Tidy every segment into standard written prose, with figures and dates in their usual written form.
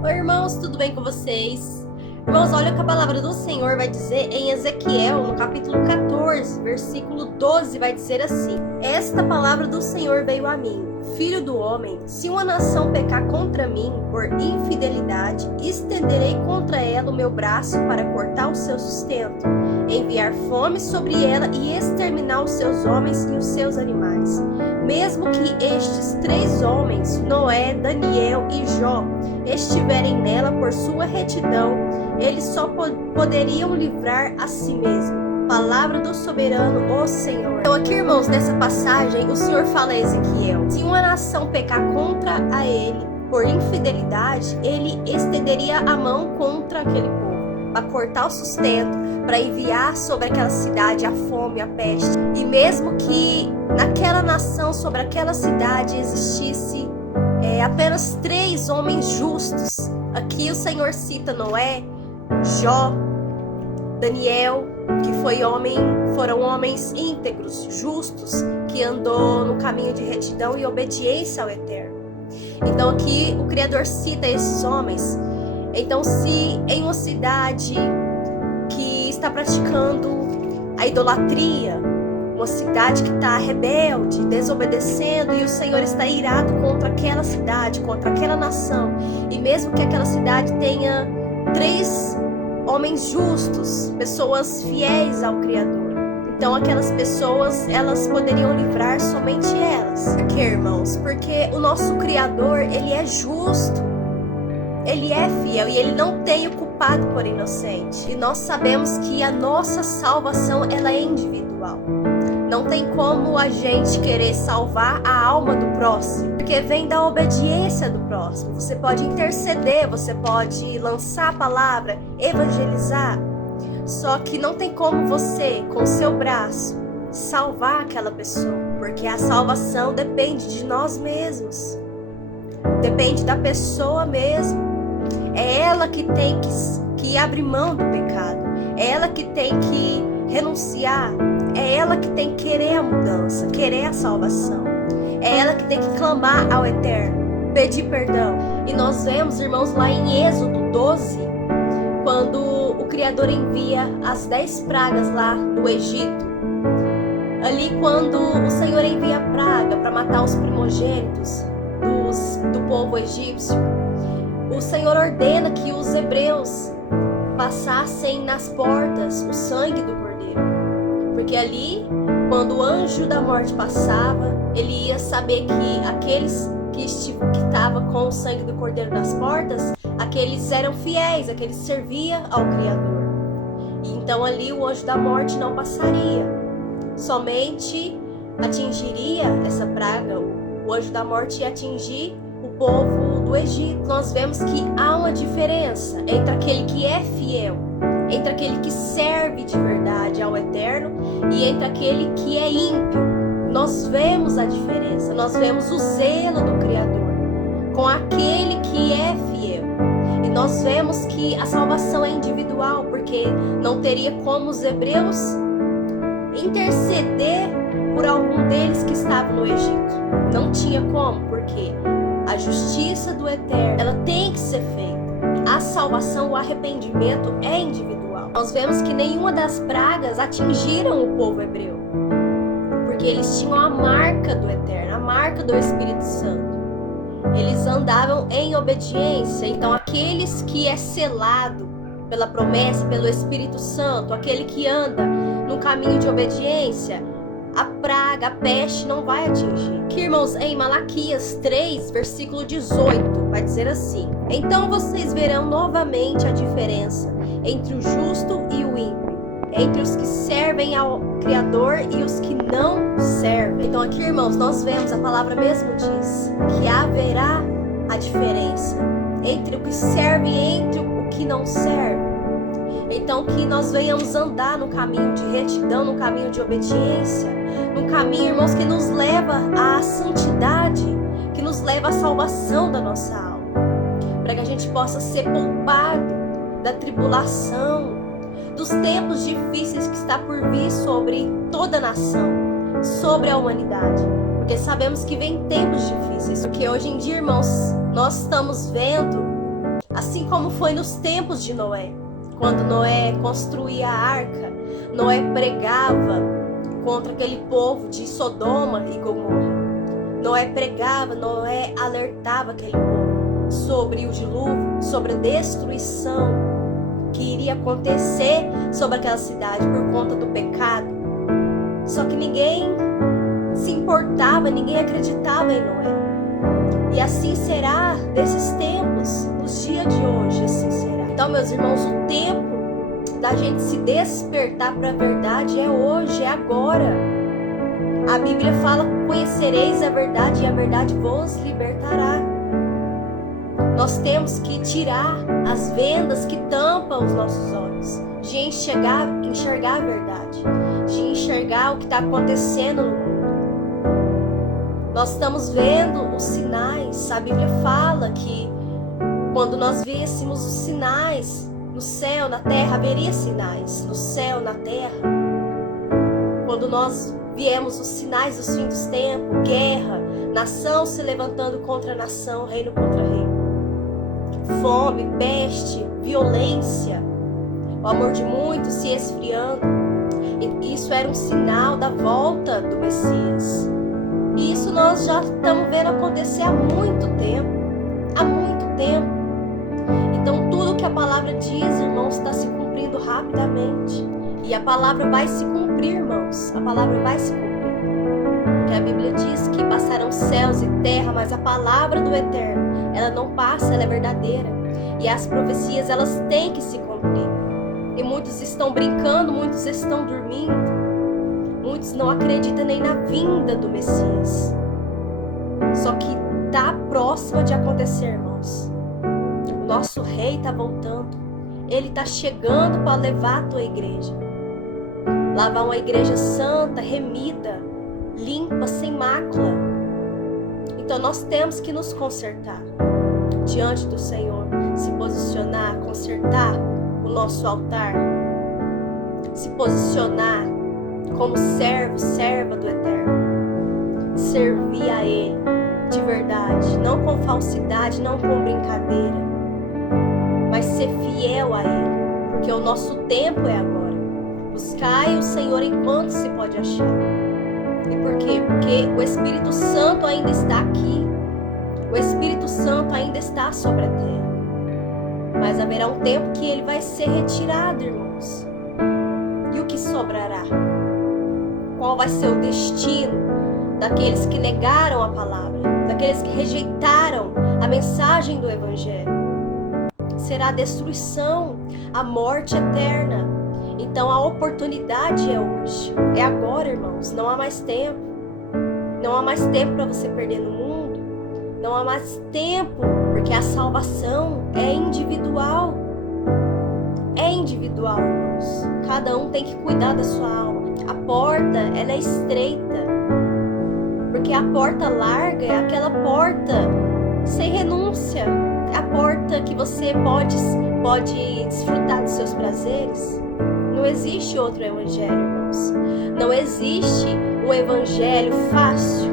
Oi, irmãos, tudo bem com vocês? Irmãos, olha o que a palavra do Senhor vai dizer em Ezequiel, no capítulo 14, versículo 12, vai dizer assim: Esta palavra do Senhor veio a mim, filho do homem, se uma nação pecar contra mim por infidelidade, estenderei contra ela o meu braço para cortar o seu sustento, enviar fome sobre ela e exterminar os seus homens e os seus animais. Mesmo que estes 3 homens, Noé, Daniel e Jó, estiverem nela por sua retidão, eles só poderiam livrar a si mesmos. Palavra do soberano, o Senhor. Então aqui, irmãos, nessa passagem, o Senhor fala a Ezequiel: se uma nação pecar contra a ele por infidelidade, ele estenderia a mão contra aquele povo, para cortar o sustento, para enviar sobre aquela cidade a fome, a peste. E mesmo que naquela nação, sobre aquela cidade, existisse apenas 3 homens justos. Aqui o Senhor cita Noé, Jó, Daniel, que foram homens íntegros, justos, que andou no caminho de retidão e obediência ao Eterno. Então aqui o Criador cita esses homens. Então, se em uma cidade que está praticando a idolatria, uma cidade que está rebelde, desobedecendo, e o Senhor está irado contra aquela cidade, contra aquela nação, e mesmo que aquela cidade tenha 3 homens justos, pessoas fiéis ao Criador, então aquelas pessoas, elas poderiam livrar somente elas. Por quê, irmãos? Porque o nosso Criador, ele é justo, ele é fiel e ele não tem o culpado por inocente. E nós sabemos que a nossa salvação, ela é individual. Não tem como a gente querer salvar a alma do próximo, porque vem da obediência do próximo. Você pode interceder, você pode lançar a palavra, evangelizar, só que não tem como você, com o seu braço, salvar aquela pessoa, porque a salvação depende de nós mesmos, depende da pessoa mesmo. É ela que tem que abrir mão do pecado, é ela que tem que renunciar, é ela que tem que querer a mudança, querer a salvação, é ela que tem que clamar ao Eterno, pedir perdão. E nós vemos, irmãos, lá em Êxodo 12, quando o Criador envia as 10 pragas lá do Egito, ali quando o Senhor envia a praga para matar os primogênitos do povo egípcio, o Senhor ordena que os hebreus passassem nas portas o sangue do cordeiro, porque ali, quando o anjo da morte passava, ele ia saber que aqueles que estavam com o sangue do cordeiro nas portas, aqueles eram fiéis, aqueles serviam ao Criador. E então ali o anjo da morte não passaria, somente atingiria essa praga, o anjo da morte ia atingir o povo do Egito. Nós vemos que há uma diferença entre aquele que é fiel, entre aquele que serve de verdade ao Eterno e entre aquele que é ímpio. Nós vemos a diferença, nós vemos o zelo do Criador com aquele que é fiel. E nós vemos que a salvação é individual, porque não teria como os hebreus interceder por algum deles que estava no Egito. Não tinha como, porque a justiça do Eterno, ela tem que ser feita. A salvação, o arrependimento é individual. Nós vemos que nenhuma das pragas atingiram o povo hebreu, porque eles tinham a marca do Eterno, a marca do Espírito Santo. Eles andavam em obediência. Então aqueles que é selado pela promessa, pelo Espírito Santo, aquele que anda no caminho de obediência, a praga, a peste não vai atingir. Aqui, irmãos, em Malaquias 3, versículo 18, vai dizer assim: Então vocês verão novamente a diferença entre o justo e o ímpio, entre os que servem ao Criador e os que não servem. Então aqui, irmãos, nós vemos, a palavra mesmo diz que haverá a diferença entre o que serve e entre o que não serve. Então que nós venhamos andar no caminho de retidão, no caminho de obediência, no caminho, irmãos, que nos leva à santidade, que nos leva à salvação da nossa alma, para que a gente possa ser poupado da tribulação, dos tempos difíceis que está por vir sobre toda a nação, sobre a humanidade, porque sabemos que vem tempos difíceis, porque hoje em dia, irmãos, nós estamos vendo Assim como foi nos tempos de Noé. Quando Noé construía a arca, Noé pregava contra aquele povo de Sodoma e Gomorra. Noé pregava, Noé alertava aquele povo sobre o dilúvio, sobre a destruição que iria acontecer sobre aquela cidade por conta do pecado. Só que ninguém se importava, ninguém acreditava em Noé. E assim será desses tempos, nos dias de hoje, assim será. Então, meus irmãos, o tempo da gente se despertar para a verdade é hoje, é agora. A Bíblia fala: conhecereis a verdade e a verdade vos libertará. Nós temos que tirar as vendas que tampam os nossos olhos, de enxergar a verdade, de enxergar o que está acontecendo no mundo. Nós estamos vendo os sinais. A Bíblia fala que quando nós víssemos os sinais no céu, na terra, haveria sinais no céu, na terra. Quando nós viemos os sinais dos fins dos tempos, guerra, nação se levantando contra nação, reino contra reino, fome, peste, violência, o amor de muitos se esfriando. E isso era um sinal da volta do Messias. E isso nós já estamos vendo acontecer há muito tempo. Há muito tempo. Então tudo que a palavra diz, irmãos, está se cumprindo rapidamente. E a palavra vai se cumprir, irmãos. A palavra vai se cumprir. Porque a Bíblia diz que passarão céus e terra, mas a palavra do Eterno, ela não passa, ela é verdadeira. E as profecias, elas têm que se cumprir. E muitos estão brincando, muitos estão dormindo. Muitos não acreditam nem na vinda do Messias. Só que está próximo de acontecer, irmãos. O nosso rei está voltando. Ele está chegando para levar a tua igreja. Lavar uma igreja santa, remida, limpa, sem mácula. Então nós temos que nos consertar diante do Senhor. Se posicionar, consertar o nosso altar. Se posicionar como servo, serva do Eterno. Servir a Ele de verdade, não com falsidade, não com brincadeira, mas ser fiel a Ele, porque o nosso tempo é agora. Buscai o Senhor enquanto se pode achar. E por quê? Porque o Espírito Santo ainda está aqui. O Espírito Santo ainda está sobre a terra. Mas haverá um tempo que ele vai ser retirado, irmãos. E o que sobrará? Qual vai ser o destino daqueles que negaram a palavra, daqueles que rejeitaram a mensagem do Evangelho? Será a destruição, a morte eterna. Então a oportunidade é hoje, é agora, irmãos. Não há mais tempo. Não há mais tempo para você perder no mundo. Não há mais tempo, porque a salvação é individual. É individual, irmãos. Cada um tem que cuidar da sua alma. A porta, ela é estreita. Porque a porta larga é aquela porta sem renúncia. É a porta que você pode desfrutar dos seus prazeres. Não existe outro evangelho, irmãos. Não existe um evangelho fácil.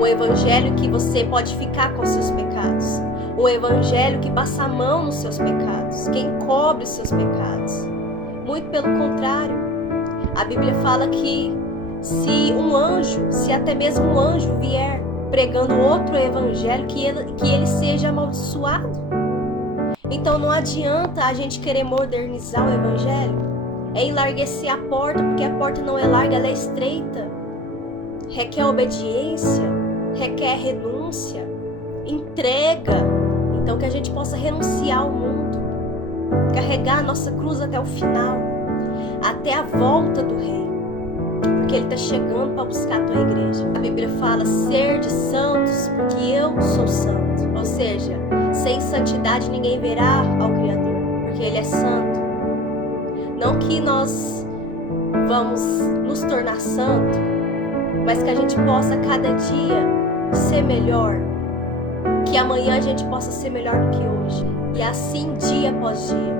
Um evangelho que você pode ficar com os seus pecados. Um evangelho que passa a mão nos seus pecados. Que encobre os seus pecados. Muito pelo contrário. A Bíblia fala que se até mesmo um anjo vier pregando outro evangelho, que ele seja amaldiçoado. Então não adianta a gente querer modernizar o evangelho. É enlarguecer a porta, porque a porta não é larga, ela é estreita. Requer obediência, requer renúncia, entrega. Então que a gente possa renunciar ao mundo, carregar a nossa cruz até o final, até a volta do Rei, porque Ele está chegando para buscar a tua igreja. A Bíblia fala: sede santos, porque eu sou santo. Ou seja, sem santidade ninguém verá ao Criador, porque Ele é santo. Não que nós vamos nos tornar santo, mas que a gente possa cada dia ser melhor. Que amanhã a gente possa ser melhor do que hoje. E assim dia após dia.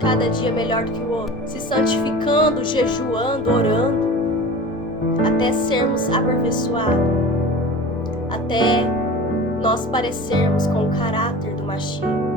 Cada dia melhor do que o outro. Se santificando, jejuando, orando. Até sermos aperfeiçoados. Até nós parecermos com o caráter do Mashiach.